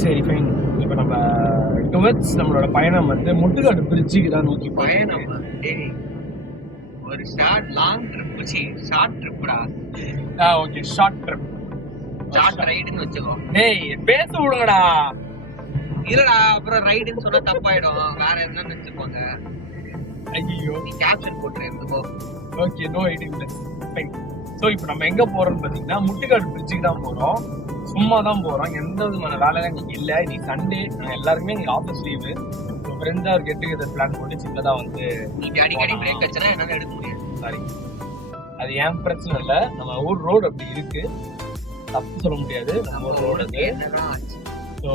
சரி ஃபைன். இப்போ நம்ம டுவர்ட்ஸ் நம்மளோட பயணம் வந்து முட்டுக்காடு பிரிட்ஜுக்கு தான் நோக்கி பயணம். ஒரு லாங் ட்ரிப், ஷார்ட் ட்ரிப்டா. ஓகே, ஷார்ட் ட்ரிப், ஷார்ட் ரைடுன்னு வச்சுக்கோ. டேய் பேச விடுங்கடா. இல்லடா, அப்புறம் ரைடுன்னு சொன்னா தப்பாயிடும், வேற என்ன நினைச்சுப்பாங்க. ஐயோ, நீ கேப்ஷன் போட்டுருக்கோ. Okay, no editing plus. Fine. So இப்போ நம்ம எங்க போறோம்னு பார்த்தீங்கன்னா முட்டுக்காடு பிரிட்ஜுக்கு தான் போறோம். சும்மா தான் போறோம், எந்த விதமான வேலைலாம் இன்னைக்கு இல்லை. இன்னைக்கு சண்டே, நாங்கள் எல்லாருமே இன்னைக்கு ஆஃபீஸ் லீவு. ஃப்ரெண்ட்ஸா ஒரு கெட் டுகெதர் பிளான் போட்டு சின்னதா வந்து நீ அடிக்கடி பிரேக் அடிச்சனா என்னால எடுக்க முடியாது. சாரி, அது ஏன் பிரச்சனை இல்லை. நம்ம ஊர் ரோடு அப்படி இருக்கு, தப்பு சொல்ல முடியாது. நம்ம ஊர் ரோடு அது. ஸோ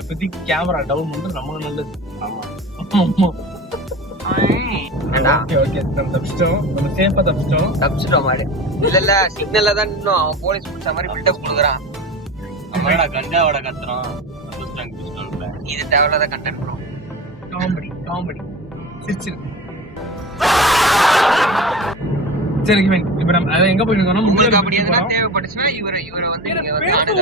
இப்போதைக்கு கேமரா டவுன் வந்து நமக்கு நல்லது. ஆமா ஓகே, தப்பிச்சிட்டோம், நம்ம சேஃபா தப்பிச்சிட்டோம் மாதிரி. இல்ல சிக்னல்ல தான் இன்னும் அவன் போலீஸ் பிடிச்ச மாதிரி பில்டப் கொடுக்குறான். அவனோட கஞ்சாவோட கத்துறோம். இது தேவையில்லாத கண்டென்ட் ப்ரோ. காமெடி சிரிச்சு. சரி இப்போ நம்ம அதை எங்க போயிருக்கோம்னா உங்களுக்கு அப்படி எதுனா தேவைப்பட்டுச்சுன்னா இவரை வந்து நீங்க வந்து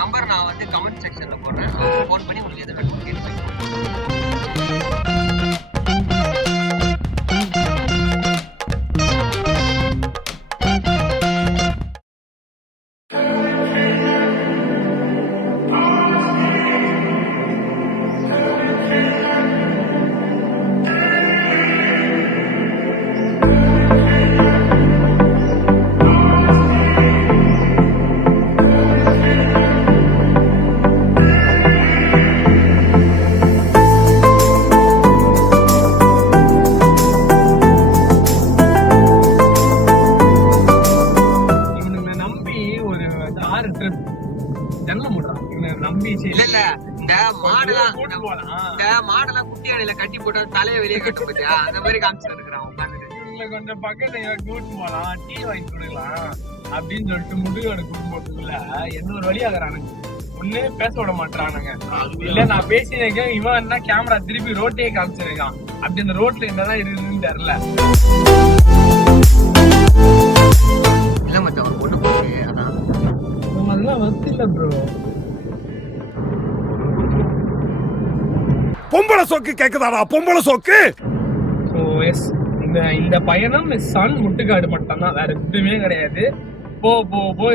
நம்பர் நான் வந்து கமெண்ட் செக்ஷன்ல போடுறேன். ஃபோன் பண்ணி உங்களுக்கு எது வேணுமோ கேளுங்க. மாடெல்லாம் குட்டி அடையில கட்டி போட்டு தலையை வெளியே கட்ட போட்டியா, அந்த மாதிரி காமிச்சு இருக்கிறான். கொஞ்சம் பக்கத்துல கூட்டு போலாம், டீ வாங்கி கொடுக்கலாம் அப்படின்னு சொல்லிட்டு முடுகோட குடும்பத்துக்குள்ள என்ன ஒரு வழி ஆகுறானுங்க. ஒண்ணு பேச விட மாட்டானுங்க, இல்ல நான் பேசினேன் இவன் என்ன கேமரா திருப்பி ரோட்டையே காமிச்சிருக்கான். அப்படி அந்த ரோட்ல என்னதான் இருக்குதுன்னு தெரியல. இல்ல மச்சான் ஒண்ணு போட்டு அதெல்லாம் வந்து இல்ல ப்ரோ. பொம்பளை சோக்கு கேக்குதாடா, பொம்பளை சோக்கு. ஸோ எஸ், இந்த பயணம் சன் முட்டுக்காடு மட்டும் தான், வேற எதுவுமே கிடையாது. போ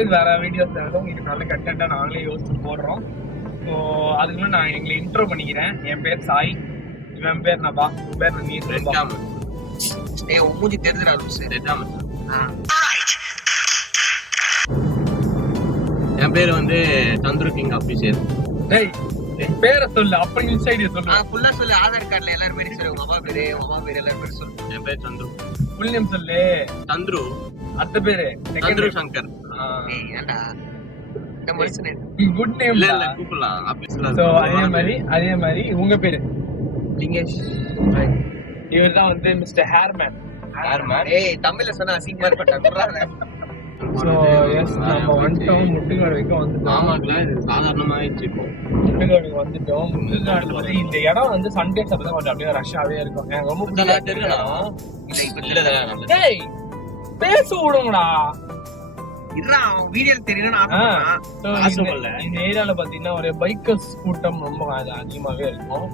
இது வேற வீடியோஸ் உங்களுக்கு நல்ல கண்டென்ட்டா நாங்களே யோசிச்சு போடுறோம். ஸோ அதுக்கு முன்னாடி நான் எங்களை இன்ட்ரோ பண்ணிக்கிறேன். என் பேர் சாய், இவன் பேர் நபா, உன் பேர் நீ சொல்லுவா. மூஞ்சி தெரிஞ்சிடா. என் பேர் வந்து சந்துரு கிங் ஆபீசர். டேய் என் பேரை சொல்லு, அப்புறம் இன்சைட் சொல்லு. ஃபுல்லா சொல்லு. ஆதார் கார்டுல எல்லாரும் பேரும் சொல்லு. உங்க அம்மா பேரு எல்லாரும் பேரும் சொல்லு. என் பேர் சந்துரு. ஃபுல் நேம் சொல்லு. சந்துரு. அத்த பேரு சந்துரு சங்கர். ஏன்டா இந்த மனுஷனே குட் நேம் இல்ல கூப்பிடலாம் ஆபீஸ்ல. சோ அதே மாதிரி உங்க பேரு லிங்கேஷ். இவர் தான் வந்து மிஸ்டர் ஹேர்மேன். ஏய் தமிழ்ல சொன்னா அசிங்கமா இருப்பா. சோ எஸ், நம்ம வந்துட்டோம் முட்டுக்காடு வரைக்கும் வந்துட்டோம். ஆமாங்களா, இது சாதாரணமாயிடுச்சு. இப்போ முட்டுக்காடுக்கு வந்துட்டோம். முட்டுக்காடுல வந்து இந்த இடம் வந்து சண்டேஸ் அப்பதான் கொஞ்சம் அப்படியே ரஷ்ஷாவே இருக்கும். எனக்கு ரொம்ப டேய் பேச விடுங்கடா. இந்த ஏரியால பாத்தீங்கன்னா ஒரு பைக்கர்ஸ் கூட்டம் ரொம்ப அதிகமாவே இருக்கும்.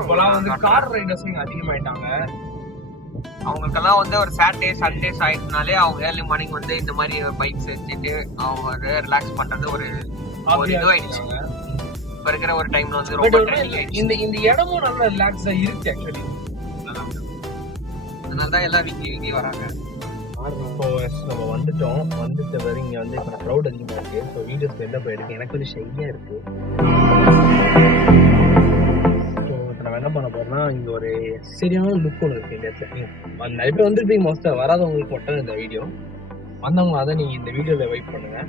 இப்பெல்லாம் வந்து கார் ரைடர்ஸ் அதிகமாயிட்டாங்க. அவங்களுக்கெல்லாம் வந்து ஒரு சாட்டர்டே சண்டேஸ் ஆயிடுச்சுனாலே அவங்க ஏர்லி மார்னிங் வந்து இந்த மாதிரி பைக்ஸ் வச்சுட்டு அவங்க ரிலாக்ஸ் பண்றது ஒரு இதுவாயிடுச்சு. இப்ப இருக்கிற ஒரு டைம்ல வந்து ரொம்ப இந்த இடமும் நல்ல ரிலாக்ஸா இருக்கு ஆக்சுவலி. அதனாலதான் எல்லாம் வீங்கி வராங்க. நம்ம வந்துட்ட வரை இங்க வந்து இப்ப க்ரௌட் அதிகமா இருக்கு. ஸோ வீடியோஸ் எந்த போய் எடுக்கு எனக்கு வந்து ஷையா இருக்கு. நம்ம என்ன பண்ண போறோம்னா, இங்க ஒரு சரியான லுக் ஒன்று இருக்கு இந்த இடத்துல. நிறைய பேர் வந்துருப்பீங்க, மோஸ்டா வராதவங்களுக்கு மட்டும் இந்த வீடியோ, வந்தவங்க அதை நீங்க இந்த வீடியோல வெயிட் பண்ணுங்க.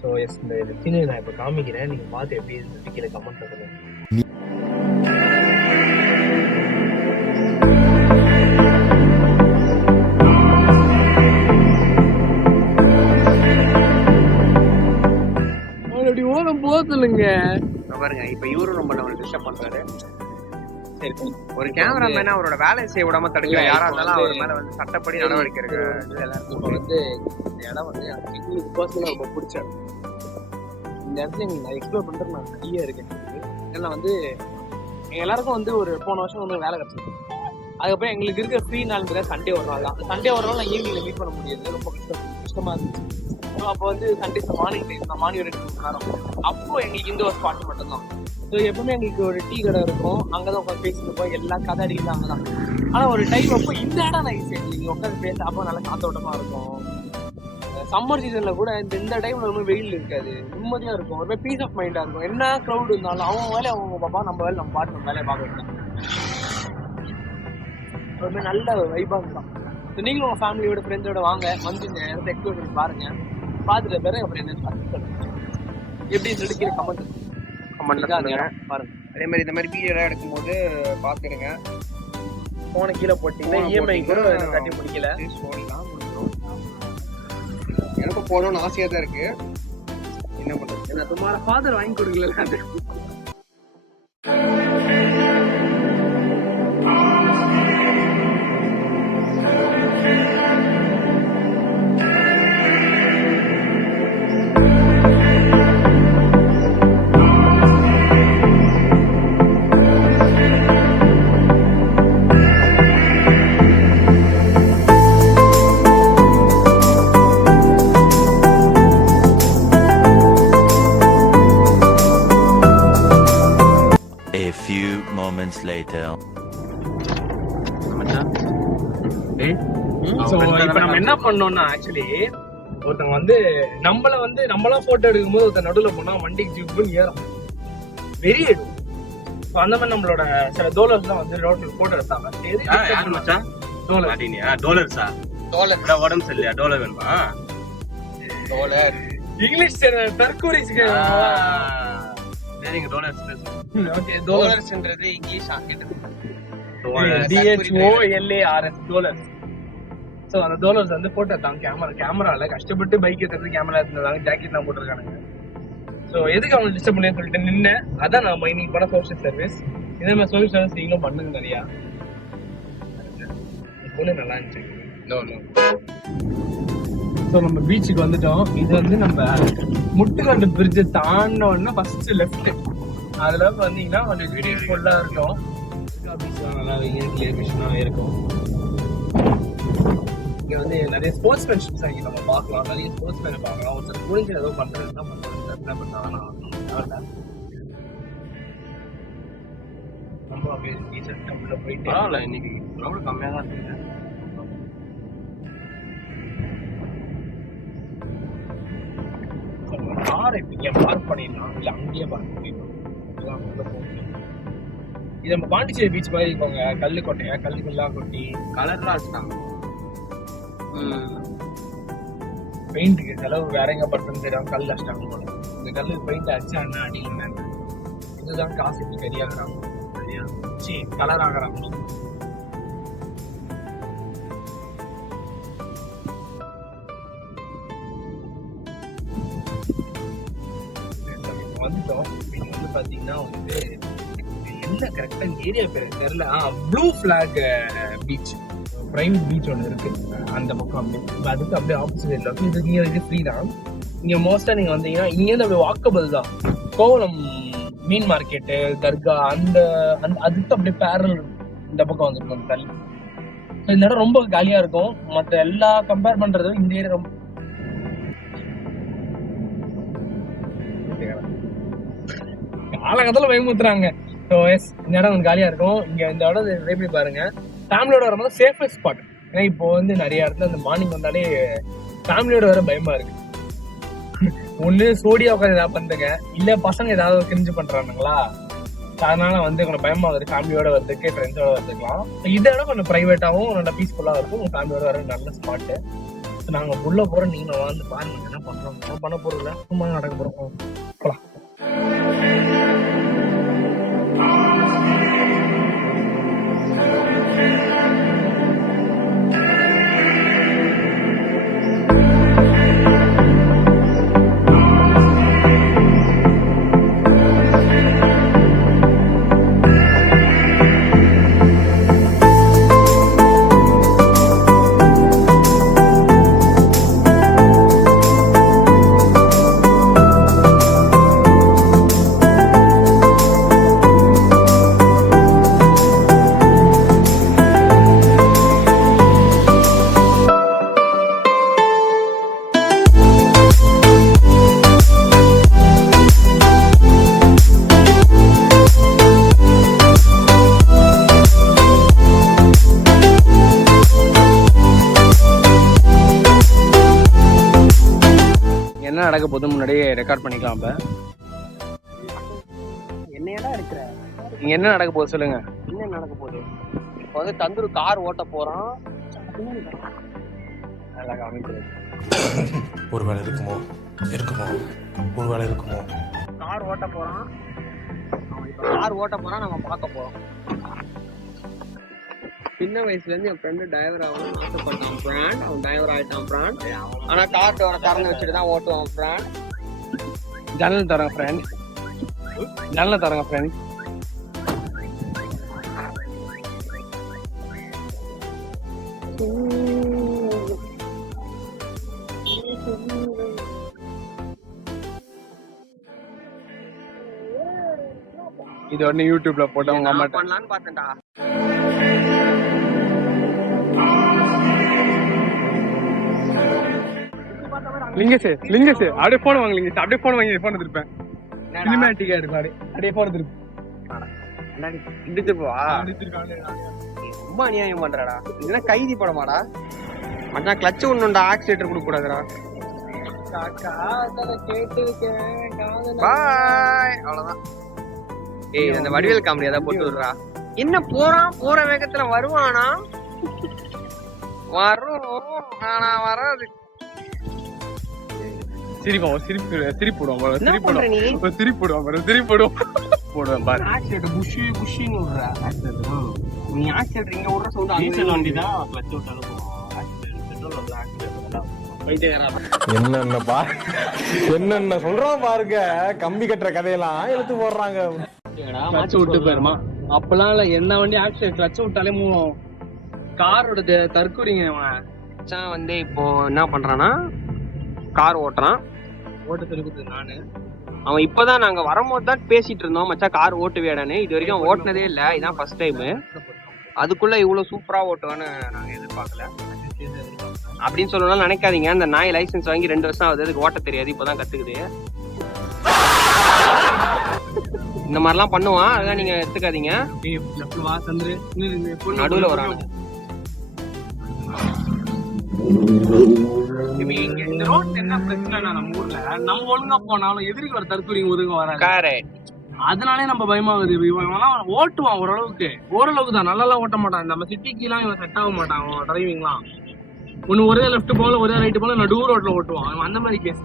ஸோ எஸ், இந்த சீனை நான் இப்ப காமிக்கிறேன், நீங்க பார்த்து எப்படி இருந்து கீழே கமெண்ட் பண்ணுங்க. அப்படி ஓரம் போதுங்க பாருங்க. இப்ப இவரும் ரொம்ப நம்ம டிஸ்டர்ப் பண்றாரு. ஒரு கேமராமேன் அவரோட வேலையை செய்ய விடாம தடுக்க யாரா இருந்தாலும் அவர் மேல வந்து சட்டப்படி நடவடிக்கை இருக்கு. எல்லாருக்கும் வந்து இந்த இடம் வந்து எனக்கு பர்சனலா ரொம்ப பிடிச்சது. இந்த இடத்துல எங்களுக்கு நான் எக்ஸ்ப்ளோர் பண்ணுறது நான் நிறைய இருக்கேன். ஏன்னா வந்து எங்கள் எல்லாருக்கும் வந்து ஒரு போன வருஷம் வந்து வேலை கிடச்சிது. அதுக்கப்புறம் எங்களுக்கு இருக்கிற ஃப்ரீ நாள்ங்கிற சண்டே ஒரு நாள் தான். அந்த சண்டே ஒரு நாள் நான் ஈவினிங்கில் மீட் பண்ண முடியாது, ரொம்ப கஷ்டமாக இருந்துச்சு. அப்போ வந்து சண்டே மார்னிங் டைம் நான் மார்னிங் ஒரு 2 மணி நேரம் அப்போ எங்களுக்கு இந்த ஒரு ஸ்பாட் மட்டும்தான். ஸோ எப்பவுமே எங்களுக்கு ஒரு டீ கடை இருக்கும், அங்கே தான் உட்காந்து பேசிட்டு இருப்போம், எல்லாம் கதை அடிக்கலாம் அங்கே தான். ஆனால் ஒரு டைம் அப்போ இந்த இடம் நான் நீங்கள் உட்காந்து பேச அப்போ நல்லா காத்தோட்டமாக இருக்கும். சம்மர் சீசனில் கூட இந்த டைமில் ரொம்ப வெயில் இருக்காது, நிம்மதியாக இருக்கும், ஒரு பீஸ் ஆஃப் மைண்டாக இருக்கும். என்ன க்ரௌட் இருந்தாலும் அவங்க வேலையை அவங்க பாப்பா, நம்ம வேலை நம்ம பாட்டு நம்ம வேலையை பார்க்க வைக்கலாம். ரொம்ப நல்ல வைபாக இருக்கும். ஸோ நீங்களும் உங்கள் ஃபேமிலியோட ஃப்ரெண்ட்ஸோட வாங்க, வந்து இந்த இடத்த எக்ஸ்ப்ளோர் பண்ணி பாருங்கள். பார்த்துட்டு பிறகு அப்புறம் என்னன்னு சொல்லுங்க, எப்படின்னு சொல்லி கீழே கமெண்ட்ல பாருங்க. அதே மாதிரி இந்த மாதிரி வீடியோ எல்லாம் எடுக்கும்போது பார்த்துடுங்க. போன கீழே போட்டீங்கன்னா இஎம்ஐ கூட கட்டி முடிக்கல, எனக்கும் போகணும்னு ஆசையாக தான் இருக்கு. என்ன பண்ணுறது, என்ன சும்மா ஃபாதர் வாங்கி கொடுக்கல. A few moments later. So இப்போ நம்ம என்ன பண்ணோம்னா, ஆக்சுவலி ஒருத்தவங்க வந்து நம்மளாம் போட்டோ எடுக்கும்போது ஒருத்தர் நடுவில் போனா வண்டிக்கு ஜிப்புன்னு ஏறும், வெறியிடும். ஸோ அந்த மாதிரி நம்மளோட சில டோலர்ஸ் தான் வந்து ரோட்ல போட்டோ எடுத்தாங்க. உடம்பு சரியில்லையா? டோலர் வேணுமா? இங்கிலீஷ் தற்கூரி சரிங்க, டோலர்ஸ் டோலர்ஸ்ன்றது இங்கிலீஷ் ஆக்கிட்டு DHOLARS டோலர்ஸ். ஸோ அந்த டோலர்ஸ் வந்து போட்டோ எடுத்தாங்க கேமரால கஷ்டப்பட்டு பைக் எடுத்துறது கேமரா எடுத்துருந்தாங்க, ஜாக்கெட்லாம் போட்டிருக்கானுங்க. ஸோ எதுக்கு அவங்க டிஸ்டர்ப் பண்ணேன்னு சொல்லிட்டு நின்று அதான் நம்ம இன்னைக்கு பண்ண சோஷியல் சர்வீஸ். இதே மாதிரி சோஷியல் சர்வீஸ் நீங்களும் பண்ணுங்க நிறையா. பொண்ணு நல்லா இருந்துச்சு. ஸோ நம்ம பீச்சுக்கு வந்துட்டோம். இது வந்து நம்ம முட்டுக்காட்டு பிரிட்ஜை தாண்டினோன்னா ஃபர்ஸ்ட் லெஃப்ட். அதுல வந்தீங்கன்னா கொஞ்சம் பியூட்டிஃபுல்லா இருக்கும். பீச்லாம் நல்லா கிளியர் இருக்கும். இங்க வந்து நிறைய ஸ்போர்ட்ஸ்மேன்ஷிப்ஸ் இங்க நம்ம பார்க்கலாம், நிறைய ஸ்போர்ட்ஸ் மேனை பார்க்கலாம். ஒருத்தர் புரிஞ்சு ஏதோ பண்றதுன்னா நம்ம அப்படியே டீச்சர் உள்ள போயிட்டு பரவாயில்ல, இன்னைக்கு க்ரௌட் கம்மியாக தான் இருக்குது. காரை இங்க பார்க் பண்ணிடலாம், இல்லை அங்கேயே பார்க் பண்ணிடலாம். இது நம்ம பாண்டிச்சேரி பீச் மாதிரி இருக்கோங்க, கல்லு கொட்டையா கல்லுக்கெல்லாம் கொட்டி கலர்லாம் வச்சுட்டாங்க. பெயிண்ட்டுக்கு செலவு வேற எங்க படுத்துன்னு தெரியாம கல் அடிச்சிட்டாங்க போல. இந்த கல்லு பெயிண்ட் அடிச்சா என்ன அடிக்கல, இதுதான் காசு இப்படி கரியாகிறாங்க, கலர் ஆகிறாங்க. வந்துட்டோம். இங்க வந்து பாத்தீங்கன்னா வந்து என்ன கரெக்டா ஏரியா பேர் தெரியல, blue flag beach, private beach ஒன்று இருக்கு அந்த பக்கம். அப்படி அதுக்கு அப்படியே ஆப்போசிட் இருக்கும். இது இங்க ஃப்ரீ தான். இங்க மோஸ்டா நீங்க வந்தீங்கன்னா இங்கேருந்து அப்படியே வாக்கபிள் தான். கோவளம் மீன் மார்க்கெட்டு, தர்கா அந்த அதுக்கு அப்படியே பேரல் இந்த பக்கம் வந்துருக்கும் தள்ளி. இந்த இடம் ரொம்ப காலியா இருக்கும். மற்ற எல்லா கம்பேர் பண்றதும் இந்த ஏரியா ரொம்ப காலகட்டத்தில் பயமுத்துறாங்க. ஸோ எஸ், இந்த இடம் கொஞ்சம் காலியா இருக்கும். இங்க இந்த இடம் எப்படி பாருங்க, ஃபேமிலியோட வரும்போது சேஃபஸ்ட் ஸ்பாட். ஏன்னா இப்போ வந்து நிறைய இடத்துல இந்த மார்னிங் வந்தாலே ஃபேமிலியோட வர பயமா இருக்கு. ஒண்ணு சோடியா உட்காந்து ஏதாவது பண்ணுங்க, இல்ல பசங்க ஏதாவது கிரிஞ்சு பண்றானுங்களா, அதனால வந்து கொஞ்சம் பயமா வருது. ஃபேமிலியோட வரதுக்கு, ஃப்ரெண்ட்ஸோட வரதுக்கலாம். இந்த இடம் கொஞ்சம் பிரைவேட்டாவும் நல்ல பீஸ்ஃபுல்லா இருக்கும். உங்க ஃபேமிலியோட வர நல்ல ஸ்பாட்டு. நாங்க உள்ள போறோம், நீங்க வந்து பாருங்க என்ன பண்றோம். நம்ம பண்ண போறோம்ல, சும்மா நடக்க போறோம். போலாம். நடக்க போது முன்னாடியே ரெக்கார்ட் பண்ணிக்கலாம். அப்ப என்னையடா இருக்கிற நீங்க என்ன நடக்க போகுது சொல்லுங்க. என்ன நடக்க போகுது? இப்போ வந்து தந்தூர் கார் ஓட்ட போறோம். நல்லா கவனிக்கிறது. ஒரு வேலை இருக்குமோ ஒரு வேலை இருக்குமோ. கார் ஓட்ட போறோம். கார் ஓட்ட போறோம், நம்ம பார்க்க போறோம். சின்ன வயசுல இருந்து என் ஃப்ரெண்டு டிரைவர் ஆகணும்னு ஆசைப்பட்டான் ஃப்ரெண்ட். அவன் டிரைவர் ஆயிட்டான் ஃப்ரெண்ட். ஆனா கார் டோரை திறந்து வச்சுட்டு தான் ஓட்டுவான் ஃப்ரெண்ட். ஜன்னல் தரங்க ஃப்ரெண்ட், ஜன்னல் தரங்க ஃப்ரெண்ட். இது உடனே யூடியூப்ல போட்டு அவங்க அம்மா பண்ணலான்னு பார்த்தேன்டா. லிங்கேஷ் அப்படியே போன் வாங்க. லிங்கேஷ் அப்படியே போன் வாங்கி போன் எடுத்துருப்பேன். சினிமேட்டிக்கா எடுப்பாரு. அப்படியே போன் எடுத்துருப்பேன். எடுத்துப்பா ரொம்ப அநியாயம் பண்றடா. இதுனா கைதி படமாடா மச்சான். கிளட்ச் ஒண்ணுண்டா, ஆக்சிலேட்டர் கொடுக்க கூடாதுடா. பாய், அவ்வளவுதான். ஏய் அந்த வடிவேல் காமெடி ஏதாவது போட்டு விடுறா. என்ன போற வேகத்துல வருவானா? வரும் ஆனா வராது. போடுவேன் பாரு. ஆக்சிலேட்டர் புஷி புஷின்னு விடுறா. நீ ஆக்சிலேட்டர் இங்க விடுற சவுண்ட் டீசல் வண்டி தான் கிளட்ச் விட்டாலும் பெட்ரோல் ஆக்சிலேட்டர் என்னென்ன சொல்றோம் பாருங்க. கம்பி கட்டுற கதையெல்லாம் எடுத்து போடுறாங்க. கிளட்ச் விட்டு போயிருமா? அப்பெல்லாம் இல்ல, என்ன வண்டி ஆக்சிலேட்டர் கிளட்ச் விட்டாலே மூணும். காரோட தற்கொலைங்க மச்சான். வந்து இப்போ என்ன பண்றான்னா கார் ஓட்டுறான். ஓட்ட தெரிவித்து நானு. அவன் இப்பதான் நாங்க வரும்போது தான் பேசிட்டு இருந்தோம் மச்சான் கார் ஓட்டுவியாடான்னு. இது வரைக்கும் ஓட்டுனதே இல்ல, இதான் ஃபர்ஸ்ட் டைம். அதுக்குள்ள இவ்வளவு சூப்பரா ஓட்டுவான்னு நாங்க எதிர்பார்க்கல. அப்படின்னு சொல்லலாம் நினைக்காதீங்க. அந்த நாய் லைசன்ஸ் வாங்கி 2 வருஷம் ஆகுது, அதுக்கு ஓட்ட தெரியாது, இப்பதான் கத்துக்குது. இந்த மாதிரிலாம் பண்ணுவான், அதெல்லாம் நீங்க எடுத்துக்காதீங்க. நடுவுல வராங்க. இந்த ரோட் என்ன பிரச்சனைனா, நம்ம ஊர்ல நம்ம ஒழுங்கா போனாலும் எதிரிக்கு வர தற்கொலை ஒதுங்க வராது. அதனாலே நம்ம பயமாகுது. இவன் ஓட்டுவான் ஓரளவுக்கு தான், நல்லா ஓட்ட மாட்டான். நம்ம சிட்டிக்கு எல்லாம் இவன் செட் ஆக மாட்டான். அவன் டிரைவிங்லாம் ஒரே லெஃப்ட் போல ஒரே ரைட்டு போல நடு ரோட்ல ஓட்டுவான். அவன் அந்த மாதிரி கேஸ்.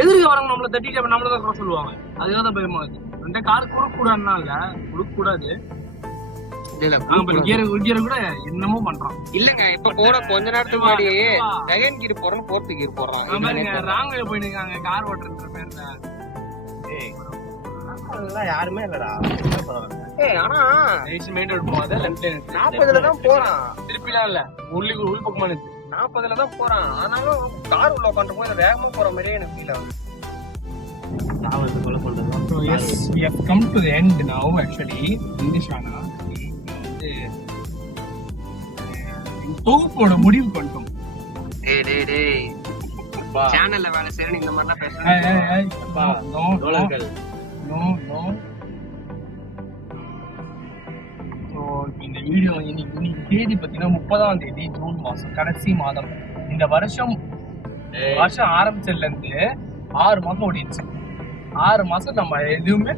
எதிர்க்க வரவங்க நம்மள தட்டிட்டு நம்மளதான் குறை சொல்லுவாங்க. அதுதான் பயமாகுது. அந்த கார் கொடுக்கூடாதுன்னா இல்ல, கொடுக்கூடாது. கூட என்னமோ பண்றான். இல்லங்க இப்ப போற கொஞ்ச நேரத்துக்கு முன்னாடி செகண்ட் கியர் போறோம், 4th கியர் போடுறான். ராங்ல போயிட்டு இருக்காங்க கார் ஓட்டுற பேர்ல. அதெல்லாம் யாருமே இல்லடா. ஆனா மெயின் ரோடு போகாத 40ல தான் போறான். திருப்பிலாம் இல்ல, உள் பக்கமா 40ல தான் போறான். ஆனாலும் கார் உள்ள உட்காந்து போய் வேகமா போற மாதிரியே எனக்கு ஃபீல் ஆகுது. கொலை சொல்றது. So yes, we have come to the end now actually. இந்திஷானா தொகுப்போட முடிவு பண்ணிட்டோம். டேய் சேனல்ல வேலை செய்யணும் இந்த மாதிரிலாம் பேசுறேன். நோ. ஸோ இந்த வீடியோ இன்னைக்கு தேதி பார்த்தீங்கன்னா 30ஆம் தேதி ஜூன் மாதம், கடைசி மாதம். இந்த வருஷம் ஆரம்பிச்சதுல இருந்து 6 மாசம் ஓடிடுச்சு. 6 மாசம் நம்ம எதுவுமே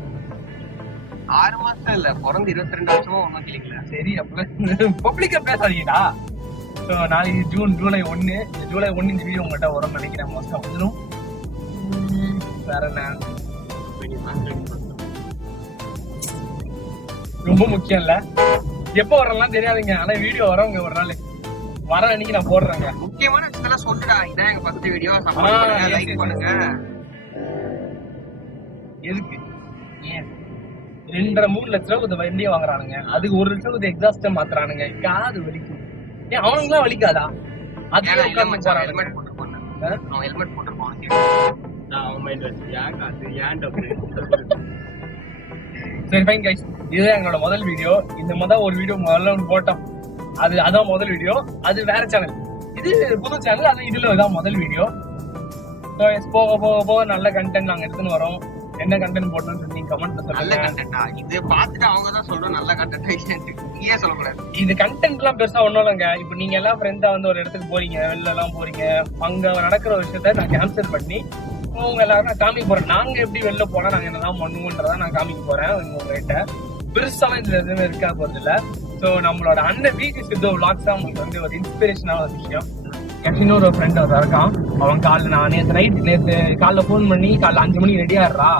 6 மாசம் இல்ல, பிறந்து 22 வருஷமா ஒன்னும் கிளிக்கல. சரி அப்ப பப்ளிக்கா பேசாதீங்கடா. ஸோ நாளைக்கு ஜூலை 1. இந்த ஜூலை 1 இந்த வீடியோ உங்கள்கிட்ட வரும்னு நினைக்கிறேன். மோஸ்டா வந்துடும். வேற என்ன ரொம்ப முக்கியம் இல்ல, எப்ப வரலாம் தெரியாதுங்க. ஆனா வீடியோ வரவங்க ஒரு நாள் வர அன்னைக்கு நான் போடுறேங்க. முக்கியமான விஷயத்தெல்லாம் சொல்லுடா. இதான் எங்க ஃபர்ஸ்ட் வீடியோ. லைக் பண்ணுங்க. எதுக்கு? ஏன் 2.5-3 லட்ச ரூபாய் வண்டியை வாங்குறானுங்க, அதுக்கு 1 லட்சம் எக்ஸாஸ்ட் மாத்துறானுங்க. காது வலிக்கும். ஏன் அவனுக்குலாம் வலிக்காதா? அது ஹெல்மெட் போட்டுருப்பான். அவன் ஹெல்மெட் போட்டுருப்பான். சரி ஃபைன் கைஸ், இதுதான் எங்களோட முதல் வீடியோ. இந்த ஒரு வீடியோ முதல்ல போட்டோம், அதான் முதல் வீடியோ. அது வேற சேனல், இது புது சேனல். அது இதுல இதான் முதல் வீடியோ. போக போக போக நல்ல கண்டென்ட் நாங்க எடுத்துன்னு வரோம். என்ன கண்டென்ட் போட்டோம்னு நீங்க கமெண்ட்ல சொல்லுங்க. நல்ல கண்டென்ட்டா? இது பார்த்துட்டு அவங்க தான் சொல்றோம் நல்ல கண்டென்ட். நீயே சொல்லக்கூடாது. இது கண்டென்ட் எல்லாம் பெருசா ஒண்ணும் இல்லைங்க. இப்ப நீங்க எல்லாம் ஃப்ரெண்டா வந்து ஒரு இடத்துக்கு போறீங்க, வெளில எல்லாம் போறீங்க, அங்க நடக்கிற விஷயத்த நான் கேப்சர் பண்ணி உங்க எல்லாரும் நான் காமிக்க போறேன். நாங்க எப்படி வெளில போனா நாங்க என்னதான் பண்ணுவோன்றத நான் காமிக்க போறேன் உங்ககிட்ட. பெருசாலாம் இதுல எதுவுமே இருக்கா போறது இல்ல. ஸோ நம்மளோட அண்ணன் வீட்டு சித்தோ விளாக்ஸ் தான் உங்களுக்கு வந்து ஒரு இன்ஸ்பிரேஷனான ஒரு விஷயம். எனக்கு இன்னொரு ஃப்ரெண்ட் ஒருத்தர் இருக்கான். அவன் காலைல நான் நேற்று காலைல ஃபோன் பண்ணி காலைல 5 மணிக்கு ரெடி ஆடுறா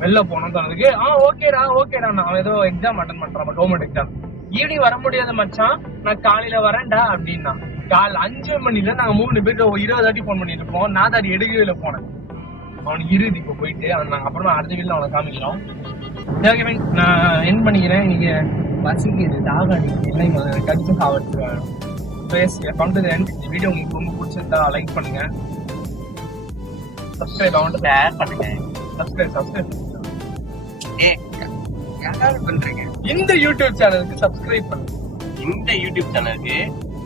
வெளில போனோம்னு சொன்னதுக்கு ஓகேடா நான் ஏதோ எக்ஸாம் அட்டன் பண்றேன் கவர்மெண்ட் எக்ஸாம். ஈவினிங் வர முடியாத மச்சான், நான் காலையில வரேன்டா அப்படின்னா. காலைல 5 மணில நாங்க 3 பேர் 20 வாட்டி ஃபோன் பண்ணிட்டு இருப்போம். நான் தான் எடுக்கவே போனேன். அவனுக்கு இறுதி இப்போ போயிட்டு நாங்க அப்புறமா அடுத்த வீட்டுல அவனை காமிக்கிறோம். நான் என் பண்ணிக்கிறேன். நீங்க பசிக்குது தாக இல்லை கடிச்சு சாப்பிட்டு வீடியோ உங்களுக்கு ரொம்ப பிடிச்சிருந்தா லைக் பண்ணுங்க, சப்ஸ்கிரைப் ஷேர் பண்ணுங்க. சப்ஸ்கிரைப் யாராவது பண்றீங்க இந்த யூடியூப் சேனலுக்கு சப்ஸ்கிரைப் பண்ணுங்க. இந்த யூடியூப் சேனலுக்கு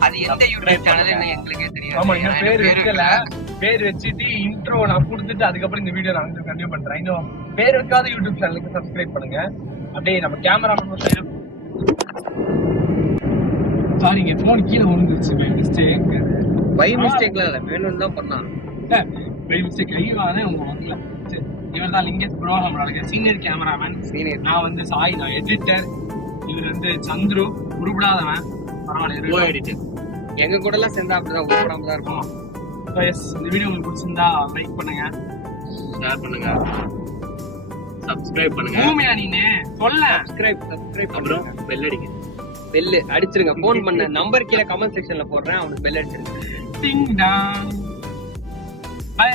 அது எந்த யூடியூப் சேனல் எங்களுக்கே தெரியாது. ஆமா, இன்னும் பேர் வைக்கல. பேர் வச்சுட்டு இன்ட்ரோ நான் கொடுத்துட்டு அதுக்கப்புறம் இந்த வீடியோ நான் கண்டினியூ பண்றேன். இன்னும் பேர் வைக்காத யூடியூப் சேனலுக்கு சப்ஸ்கிரைப் பண்ணுங்க. அப்படியே நம்ம கேமராமேன் சாரிங்க போன் கீழே விழுந்துருச்சு. பை மிஸ்டேக்ல இல்ல, வேணும்னு தான் பண்ணான். கைவானே உங்க மக்கள். இவர் தான் லிங்கேஷ் ப்ரோ, நம்மளோட சீனியர் கேமராமேன். நான் வந்து சாய், நான் எடிட்டர். இவர் வந்து சந்துரு, உருப்படாதவன். பரவாயில்ல, எங்க கூட எல்லாம் சேர்ந்தா அப்படிதான் உருப்படாம தான் இருக்கும். இந்த வீடியோ உங்களுக்கு பிடிச்சிருந்தா லைக் பண்ணுங்க, ஷேர் பண்ணுங்க, சப்ஸ்கிரைப் பண்ணுங்க. பூமியா நீனு சொல்ல சப்ஸ்கிரைப் அப்புறம் பண்ணுங்க, பெல் அடிங்க. பெல் அடிச்சிருங்க. போன் பண்ண நம்பர் கீழே கமெண்ட் செக்ஷன்ல போடுறேன், அவனுக்கு பெல் அடிச்சிருங்க. Ding dong. பை.